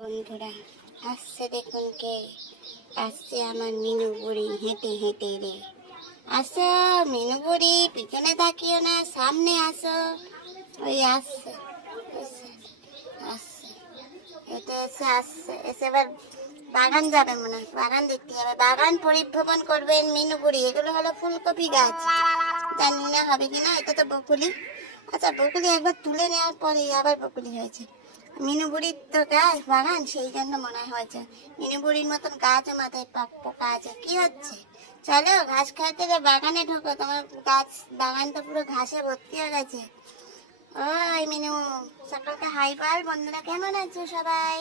বন্ধুরা আসছে, দেখুন কে আসছে, আমার মিনু বুড়ি হেঁটে হেঁটে রে। আসো মিনু বুড়ি, পিছনে তাকিও না, সামনে আসো। ওই আসছে আসছে, হেঁটে এসে আসছে, এসে এবার বাগান যাবে মনে হয়, বাগান দেখতে যাবে, বাগান পরিভ্রমণ করবেন মিনু বুড়ি। এগুলো হলো ফুলকপি গাছ, জানি না হবে কিনা। এটা তো বকুলি। আচ্ছা, বকুলি একবার তুলে নেওয়ার পরে আবার বকুলি হয়েছে। মিনু বুড়ির তো গাছ বাগান, সেই জন্য মনে হয়েছে। মিনু বুড়ির মতন গাছ মাথায় পোকা আছে, কি হচ্ছে? চলো ঘাস খাইতে বাগানে ঢোকো, তোমার গাছ বাগানটা পুরো ঘাসে ভর্তি হয়ে গেছে। ওই মিনু, সকালকে হাই বল। বন্ধুরা কেমন আছো সবাই?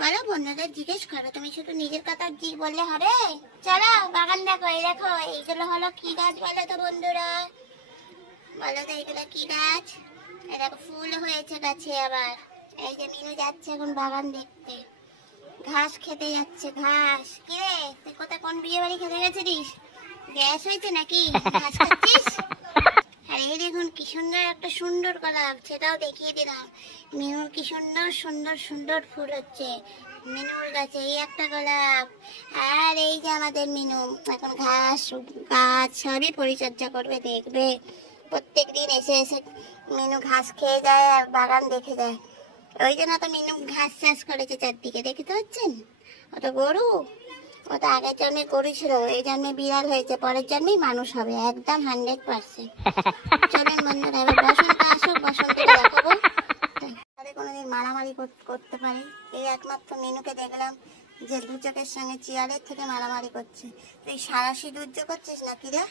বলো, বন্ধুরা জিজ্ঞেস করো, তুমি শুধু নিজের কথা বললে হবে? চলো বাগান দেখো, এই দেখো এইগুলো হলো কি গাছ বলো তো বন্ধুরা, বলো তো এগুলো কি গাছ? এই দেখো ফুল হয়েছে গাছে আবার। এই যে মিনু যাচ্ছে এখন বাগান দেখতে, ঘাস খেতে যাচ্ছে। ঘাস কিরে, তুই কোথায়, কোন বিয়ে বাড়ি খেতে গেছিস? গ্যাস হয়েছে নাকি ঘাস খাচ্ছিস? আর এই দেখুন কি সুন্দর একটা সুন্দর গোলাপ, সেটাও দেখিয়ে দিলাম। মিনুর কি সুন্দর সুন্দর সুন্দর ফুল হচ্ছে মিনুর গাছে, এই একটা গোলাপ। আর এই যে আমাদের মিনু এখন ঘাস গাছ সবই পরিচর্যা করবে, দেখবে। প্রত্যেক দিন এসে এসে মিনু ঘাস খেয়ে যায় আর বাগান দেখে যায়। ওই জন্য তো মিনু ঘাস চাষ করেছে চারদিকে, দেখতে পাচ্ছেন? অত গরু, ও তো আগের জন্মে গরু ছিল, এই জন্মে বিড়াল হয়েছে, পরের জন্মেই মানুষ হবে, একদম 100%। চলেন বন্ধুরা, এবার বসন্ত আসুক, বসন্ত দেখাবো তাহলে কোনোদিন মারামারি করতে পারি। এই একমাত্র মিনুকে দেখলাম যে দু চোখের সঙ্গে চেয়ারের থেকে মারামারি করছে। তুই সারাশি দুর্য করছিস নাকি রে?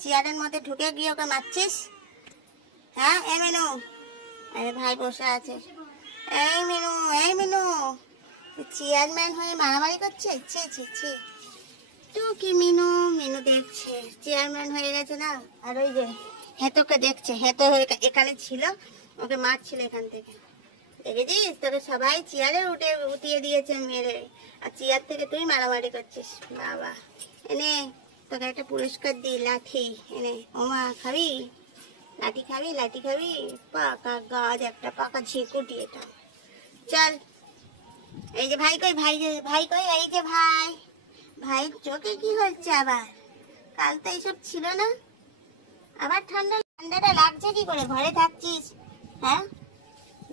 চেয়ারের মধ্যে ঢুকে গিয়ে ওকে মারছিস? হ্যাঁ এ মিনু, আরে ভাই বসে আছে। এই মিনু, এই মিনু, চেয়ারম্যান হয়ে মারামারি করছে? ছি ছি ছি। তো কি মিনু, মিনু দেখছে চেয়ারম্যান হয়ে গেছে না। আর ওই যে হেতোকে দেখছে, হেতো এখানে ছিল, ওকে মারছিল এখান থেকে, দেখেছিস? তোকে সবাই চেয়ারে উঠিয়ে দিয়েছে মেরে, আর চেয়ার থেকে তুই মারামারি করছিস। বাবা, এনে তোকে একটা পুরস্কার দিই, লাঠি এনে। ওমা, খাবি লাঠি? খাবি লাঠি খাবি? পাকা গাছ একটা, পাকা ঝিকুটি এটা। চল, এই যে ভাই কই, ভাই ভাই কই, এই যে ভাই। ভাইয়ের চোখে কি হচ্ছে আবার? কাল তো এইসব ছিল না, আবার ঠান্ডাটা লাগছে কি করে? ঘরে থাকছিস? হ্যাঁ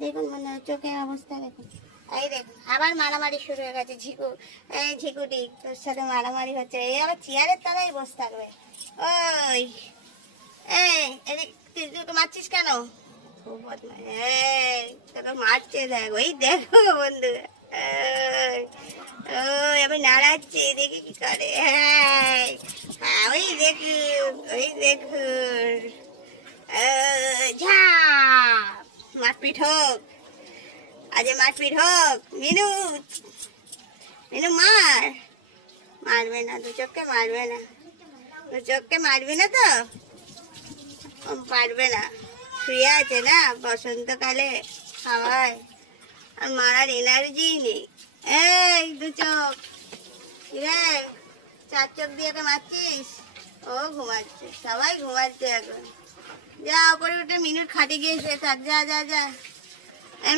দেখুন মনে হয় চোখের অবস্থা দেখুন। এই দেখুন আবার মারামারি শুরু হয়ে গেছে। এই ঝিকুটি তোর সাথে মারামারি হচ্ছে, এই আবার চেয়ারের তলায় বসে থাকবে। ওই তুই তোকে মারছিস কেন? খুব বদমাশ, তোকে মারছে, দেখ ওই দেখো বন্ধু, আমি নাড়াচ্ছি, দেখি কি করে। হ্যাঁ ওই দেখুন, ওই দেখুন, মারপিট হোক, আজ মারপিট হোক। মিনু, মিনু মারবে না, দু চোখকে মারবে না, দু চোখকে মারবে না তো, পারবে না, শুয়ে আছে না বসন্তকালে হাওয়ায়, আর মারার এনার্জি নেই। এই দু চোখ, রে চার চোখ দিয়ে ওকে মারছিস? ও ঘুমাচ্ছে, সবাই ঘুমাচ্ছে এখন। যা উপরে উঠে মিনুর খাটে গিয়ে শুয়ে থাক, যা যা যা।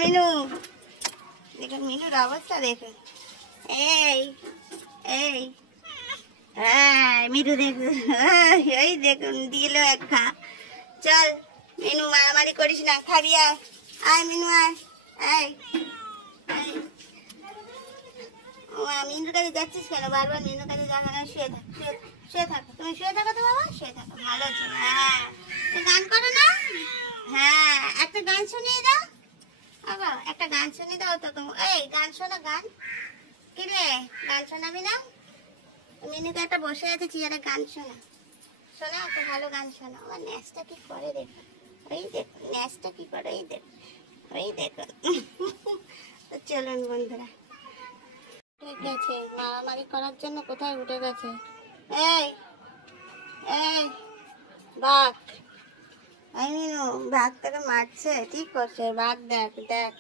মিনু দেখুন, মিনুর অবস্থা দেখুন। এই এই মিনু দেখুন, এই দেখুন দিল এক খা। চল মিনু, মারামারি করিস না, খাবি আয় মিনু আয়। মিনুর কাছে যাচ্ছিস কেন বারবার? মিনুর কাছে যাবে না, শুয়ে থাক, শুয়ে থাকো, তুমি শুয়ে থাকো তো বাবা, শুয়ে থাকো, ভালো আছে। হ্যাঁ গান করো না? হ্যাঁ একটা গান শুনিয়ে দাও বাবা, একটা গান শুনিয়ে দাও তো। এই গান শোনা, গান কি রে, গান শোনাবি না? মিনুকে একটা বসে আছে চেয়ারে, গান শোনা, শোনা একটা ভালো গান শোনা। আমার ন্যাসটা কি করে দেখো, ওই দেখো ন্যাসটা কি করে, এই দেখো, ওই দেখো। তো চলুন বন্ধুরা, উঠে গেছে মারামারি করার জন্য, কোথায় উঠে গেছে? এই এই বাঘ, এই মিনু, বাঘ তাকে মারছে, ঠিক করছে বাঘ। দেখ দেখ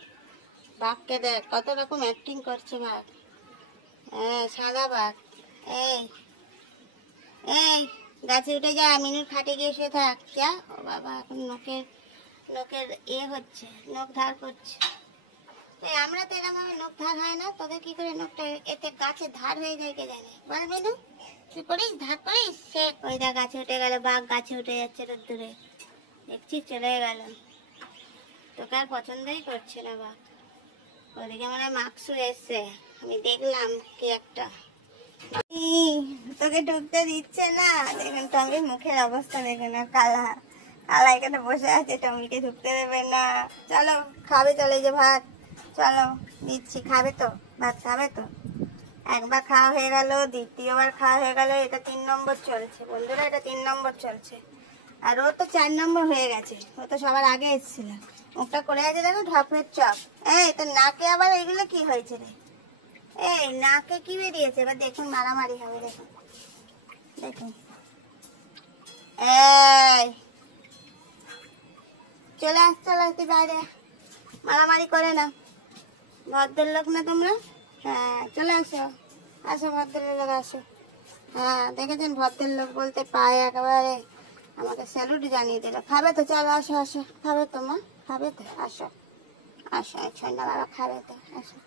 বাঘকে দেখ, কত রকম অ্যাক্টিং করছে বাঘ। সাদা বাঘ। এই এই গাছে উঠে যা, মিনুর খাটে গিয়ে শুয়ে থাক যা। ও বাবা, এখন নখের নখের হচ্ছে, নখ ধার করছে। আমরা তো এরকম ভাবে নখ ধার হয় না, তোদের কি করে নখটা এতে গাছে ধার হয়ে যায় কে জানে। বল মিনু, তুই করিস, ধার করিস? সে ওই দা গাছে উঠে গেল, বাঘ গাছে উঠে যাচ্ছে রোদ্দুরে, দেখছি চলে গেল। তোকে আর পছন্দই করছে না বাঘ। ওদিকে মানে মাকসু এসছে, আমি দেখলাম কি একটা। তোকে ঢুকতে দিচ্ছে না। দেখুন টমির মুখের অবস্থা দেখুন না, কালা কালা এখানে বসে আছে, টমিকে ঢুকতে দেবে না। চলো খাবে, চলে যে ভাত, চলো দিচ্ছি। খাবে তো ভাত? খাবে তো? একবার খাওয়া হয়ে গেল, দ্বিতীয়বার খাওয়া হয়ে গেল, এটা 3 নম্বর চলছে বন্ধুরা, এটা 3 নম্বর চলছে। আর ও তো 4 নম্বর হয়ে গেছে, ও তো সবার আগে এসেছিল। মুখটা করে আছে দেখো ঢপের চপ। এই তো নাকে আবার এগুলো কি হয়েছে রে? এই নাকে কি বেরিয়েছে? এবার দেখুন মারামারি হবে, দেখুন দেখুন। এই চলে আস, চলে আসতে বাইরে, মারামারি করে না। ভদ্রলোক না তোমরা? হ্যাঁ চলে আসো, আসো ভদ্রলোক আসো। হ্যাঁ দেখেছেন, ভদ্রলোক বলতে পায়ে একেবারে আমাকে স্যালুট জানিয়ে দিল। খাবে তো? চলো আসো আসো, খাবে তো মা? খাবে তো? আসো আসো, ঠান্ডা বাবা খাবে তো? আসো।